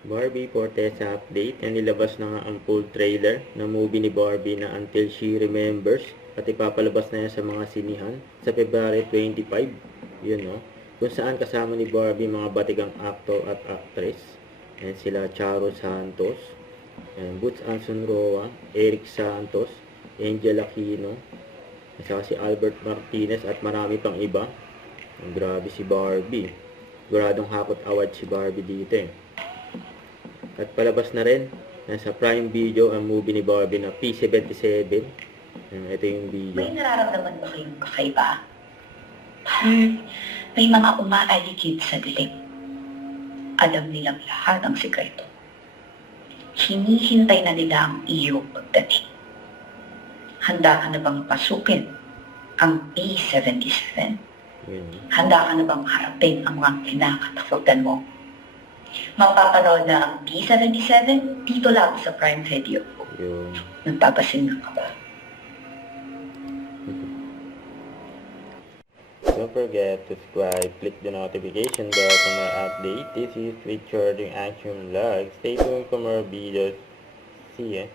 Barbie Fortesa update. Yan, nilabas na nga ang full trailer ng movie ni Barbie na Until She Remembers. At ipapalabas na yan sa mga sinihan sa February 25. Yun, no? Kung saan kasama ni Barbie mga batigang actor at actress. Yan sila Charo Santos, Butch Anson Roa, Eric Santos, Angel Aquino, at saka si Albert Martinez at marami pang iba. Grabe si Barbie. Guradong hakot award si Barbie dito eh. At palabas na rin nasa Prime Video ang movie ni Barbie na P77. Ito yung video. May nararamdaman ba kayong kakaiba? May mga umaaligid sa dilim. Alam nilang lahat ang sikreto. Hinihintay na nila ang iyong pagdating. Handa ka na bang pasukin ang P77? Handa ka na bang harapin ang mga kinakatakutan mo? Mapapanood na ang P77 dito lang sa Prime Video. Nagpapasinga ka ba? Don't forget to subscribe, click the notification bell for more updates. This is Richard Action Vlog. Stay tuned for more videos. See ya.